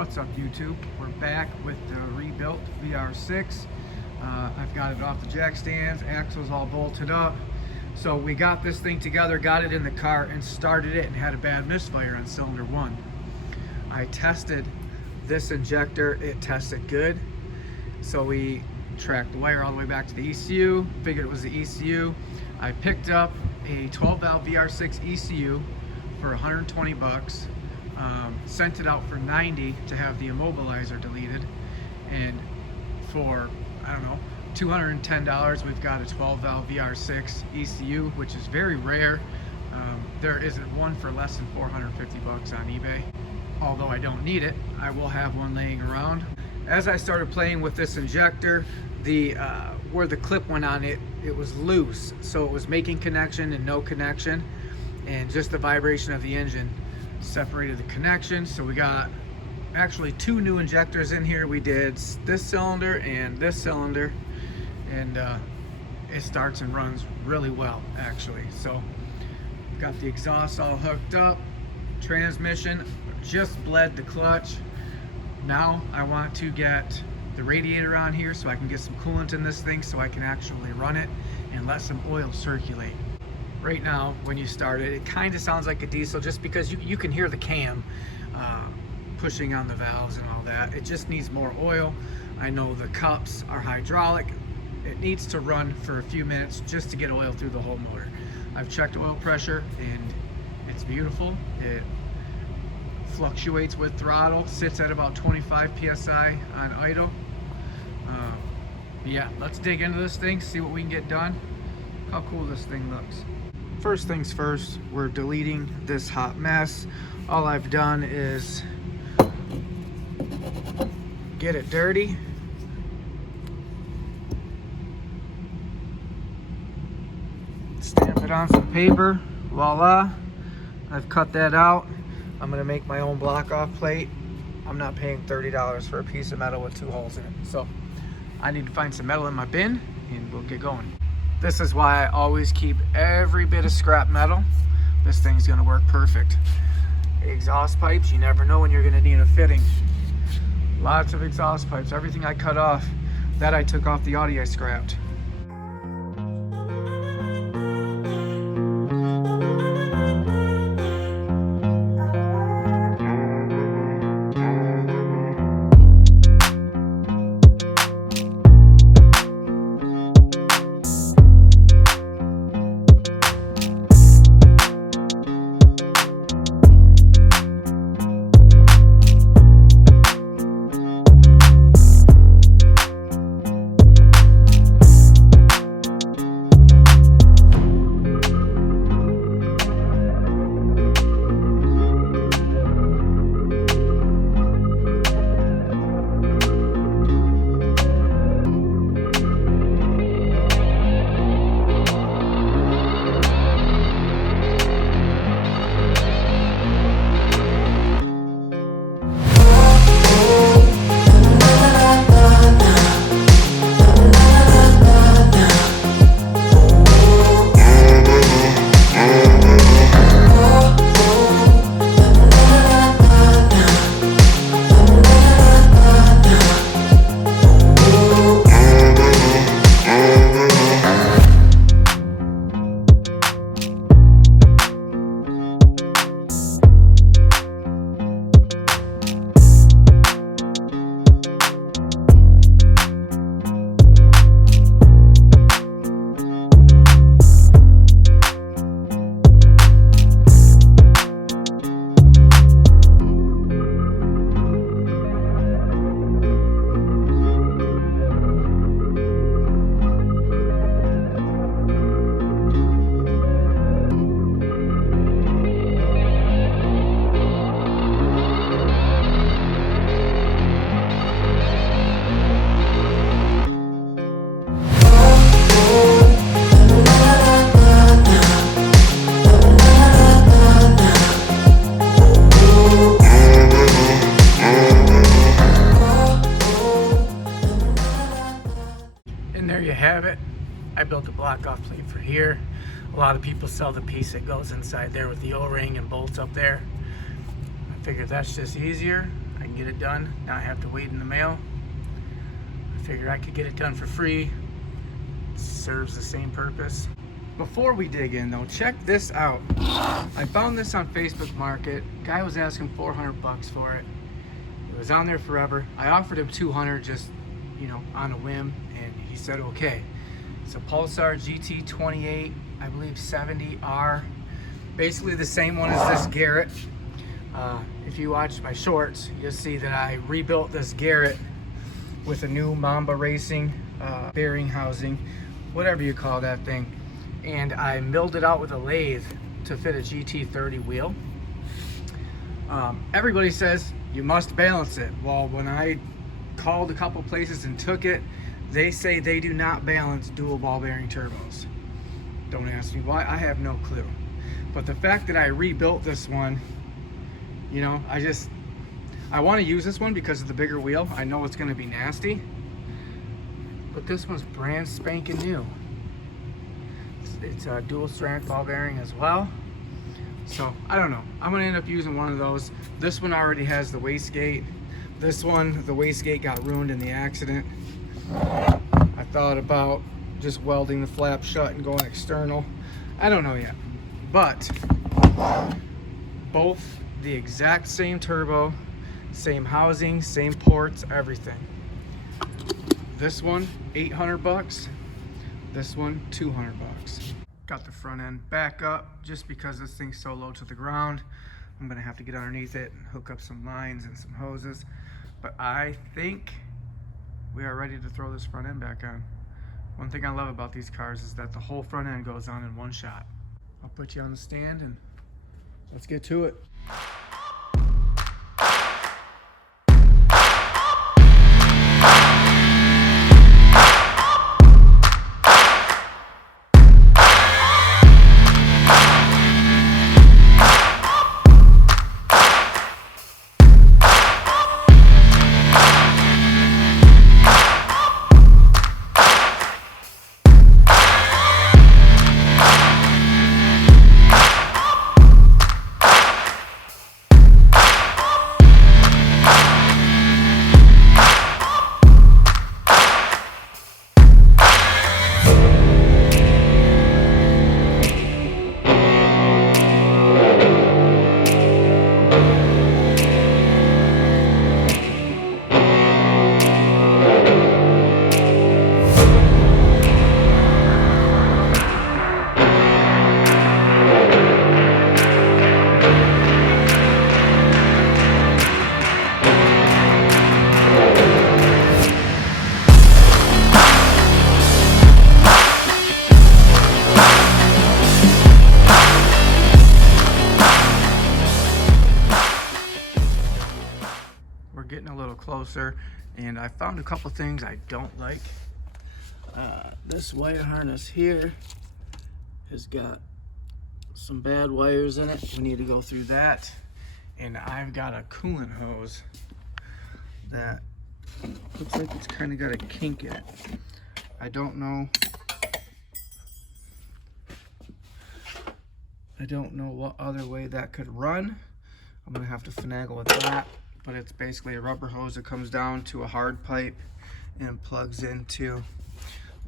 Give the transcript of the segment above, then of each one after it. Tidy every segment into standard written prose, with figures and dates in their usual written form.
What's up, YouTube? We're back with the rebuilt VR6. I've got it off the jack stands, axles all bolted up. So we got this thing together, got it in the car and started it and had a bad misfire on cylinder 1. I tested this injector, it tested good. So we tracked the wire all the way back to the ECU, figured it was the ECU. I picked up a 12 valve VR6 ECU for 120 bucks. Sent it out for 90 to have the immobilizer deleted, and for, I don't know, $210 we've got a 12 valve VR6 ECU, which is very rare. There isn't one for less than 450 bucks on eBay. Although I don't need it, I will have one laying around. As I started playing with this injector, the where the clip went on it was loose, so it was making connection and no connection, and just the vibration of the engine separated the connection. So we got actually 2 new injectors in here. We did this cylinder and this cylinder, and it starts and runs really well actually. So got the exhaust all hooked up, transmission just bled the clutch. Now I want to get the radiator on here so I can get some coolant in this thing so I can actually run it and let some oil circulate. Right now, when you start it, it kind of sounds like a diesel just because you can hear the cam pushing on the valves and all that. It just needs more oil. I know the cups are hydraulic. It needs to run for a few minutes just to get oil through the whole motor. I've checked oil pressure and it's beautiful. It fluctuates with throttle, sits at about 25 psi on idle. Yeah, let's dig into this thing, see what we can get done. How cool this thing looks. First things first, we're deleting this hot mess. All I've done is get it dirty. Stamp it on some paper, voila. I've cut that out. I'm gonna make my own block off plate. I'm not paying $30 for a piece of metal with 2 holes in it. So I need to find some metal in my bin and we'll get going. This is why I always keep every bit of scrap metal. This thing's gonna work perfect. Exhaust pipes, you never know when you're gonna need a fitting. Lots of exhaust pipes. Everything I cut off, that I took off the Audi I scrapped. Have it. I built a block off plate for here. A lot of people sell the piece that goes inside there with the O-ring and bolts up there. I figured that's just easier. I can get it done, not have to wait in the mail. I figured I could get it done for free. It serves the same purpose. Before we dig in though, check this out. I found this on Facebook Market. Guy was asking 400 bucks for it. It was on there forever. I offered him 200 just, you know, on a whim, and he said okay. It's a Pulsar GT28, I believe 70R. Basically the same one as this Garrett. If you watch my shorts, you'll see that I rebuilt this Garrett with a new Mamba Racing bearing housing, whatever you call that thing. And I milled it out with a lathe to fit a GT30 wheel. Everybody says you must balance it. Well, when I called a couple places and took it, they say they do not balance dual ball bearing turbos. Don't ask me why, I have no clue. But the fact that I rebuilt this one, you know, I want to use this one because of the bigger wheel. I know it's going to be nasty, but this one's brand spanking new. It's a dual ceramic ball bearing as well. So I don't know, I'm gonna end up using one of those. This one already has the wastegate. This one, the wastegate got ruined in the accident. I thought about just welding the flap shut and going external. I don't know yet, but both the exact same turbo, same housing, same ports, everything. This one 800 bucks, this one 200 bucks. Got the front end back up just because this thing's so low to the ground. I'm gonna have to get underneath it and hook up some lines and some hoses. But I think we are ready to throw this front end back on. One thing I love about these cars is that the whole front end goes on in one shot. I'll put you on the stand and let's get to it. Getting a little closer, and I found a couple things I don't like. This wire harness here has got some bad wires in it. We need to go through that. And I've got a coolant hose that looks like it's kind of got a kink in it. I don't know what other way that could run. I'm gonna have to finagle with that. But it's basically a rubber hose that comes down to a hard pipe and plugs into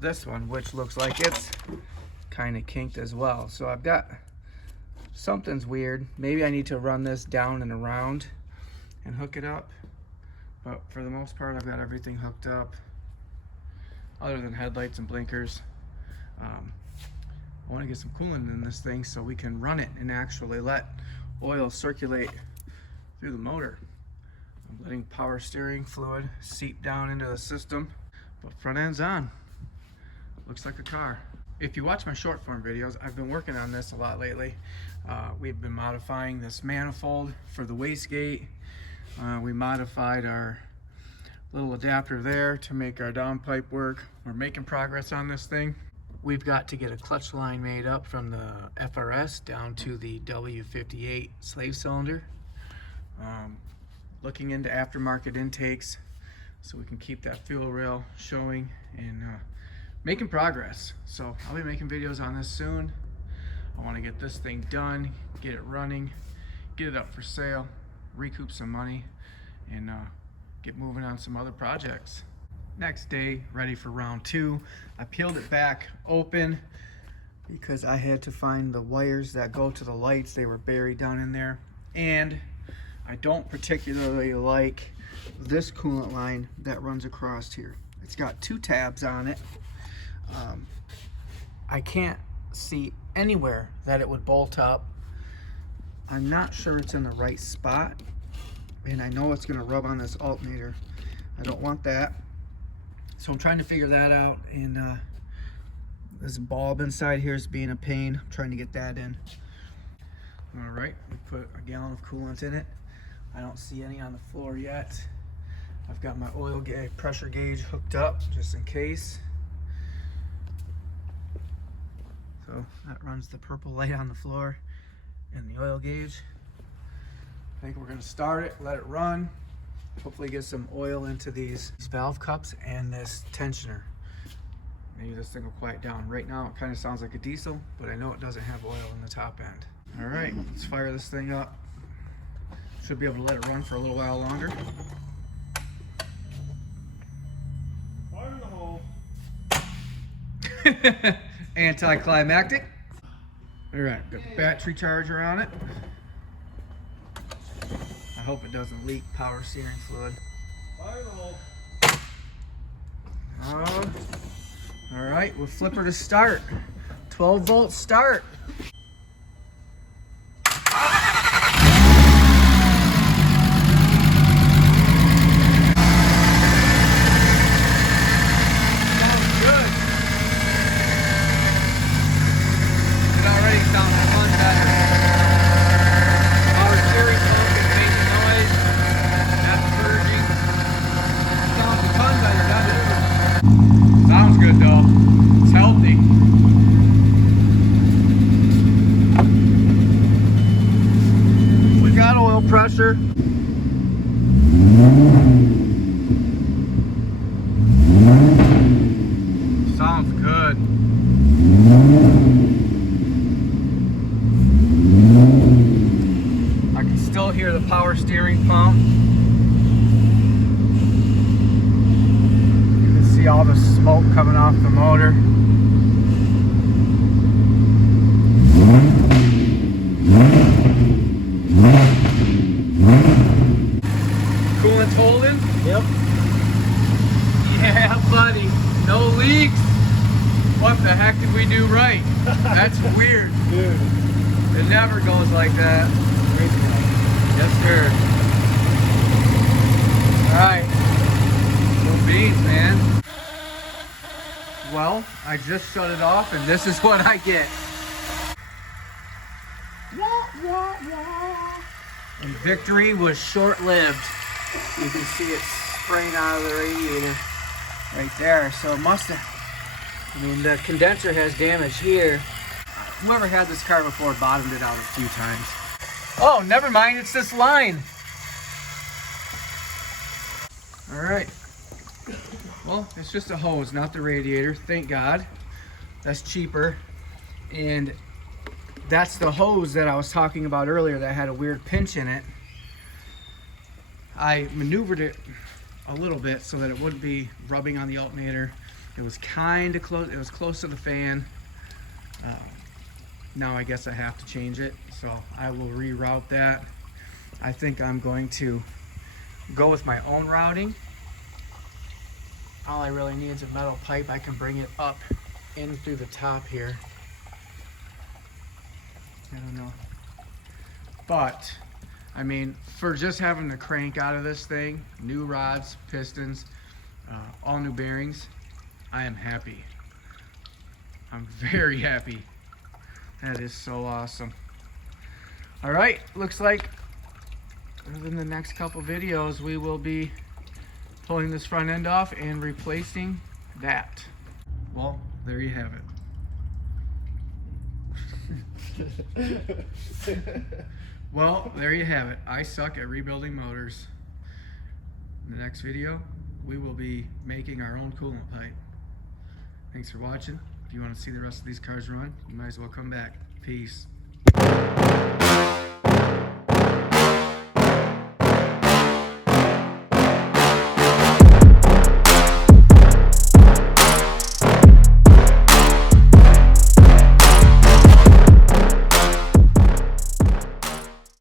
this one, which looks like it's kind of kinked as well. So I've got, something's weird. Maybe I need to run this down and around and hook it up. But for the most part, I've got everything hooked up other than headlights and blinkers. I want to get some coolant in this thing so we can run it and actually let oil circulate through the motor. I'm letting power steering fluid seep down into the system, but front end's on. Looks like a car. If you watch my short form videos, I've been working on this a lot lately. We've been modifying this manifold for the wastegate. We modified our little adapter there to make our downpipe work. We're making progress on this thing. We've got to get a clutch line made up from the FRS down to the W58 slave cylinder. Looking into aftermarket intakes so we can keep that fuel rail showing, and making progress. So I'll be making videos on this soon. I want to get this thing done, get it running, get it up for sale, recoup some money, and get moving on some other projects. Next day, ready for round 2. I peeled it back open because I had to find the wires that go to the lights. They were buried down in there, and I don't particularly like this coolant line that runs across here. It's got 2 tabs on it. I can't see anywhere that it would bolt up. I'm not sure it's in the right spot, and I know it's going to rub on this alternator. I don't want that, so I'm trying to figure that out. And this bulb inside here is being a pain. I'm trying to get that in. All right, we put a gallon of coolant in it. I don't see any on the floor yet. I've got my oil gauge, pressure gauge hooked up just in case. So that runs the purple light on the floor and the oil gauge. I think we're gonna start it, let it run, hopefully get some oil into these valve cups and this tensioner. Maybe this thing will quiet down. Right now it kind of sounds like a diesel, but I know it doesn't have oil in the top end. All right, let's fire this thing up. Should be able to let it run for a little while longer. Fire in the hole. Anticlimactic. All right, got the battery charger on it. I hope it doesn't leak power steering fluid. Fire in the hole. All right, we'll flip her to start. 12 volt start. Sounds good though. It's healthy. We got oil pressure. Sounds good. I can still hear the power steering pump. All the smoke coming off the motor. Coolant's holding? Yep. Yeah, buddy. No leaks. What the heck did we do right? That's weird. Dude. It never goes like that. Yes, sir. Alright. Cool beans, man. Well, I just shut it off, and this is what I get. And victory was short-lived. You can see it spraying out of the radiator right there. So it must have, I mean, the condenser has damage here. Whoever had this car before bottomed it out a few times. Oh, never mind, it's this line. All right. Well, it's just a hose, not the radiator, thank God. That's cheaper. And that's the hose that I was talking about earlier that had a weird pinch in it. I maneuvered it a little bit so that it wouldn't be rubbing on the alternator. It was kind of close, it was close to the fan. Now I guess I have to change it, so I will reroute that. I think I'm going to go with my own routing. All I really need is a metal pipe. I can bring it up in through the top here. I don't know. But, I mean, for just having the crank out of this thing, new rods, pistons, all new bearings, I am happy. I'm very happy. That is so awesome. All right, looks like within the next couple videos, we will be pulling this front end off and replacing that. Well, there you have it. Well, there you have it. I suck at rebuilding motors. In the next video, we will be making our own coolant pipe. Thanks for watching. If you want to see the rest of these cars run, you might as well come back. Peace.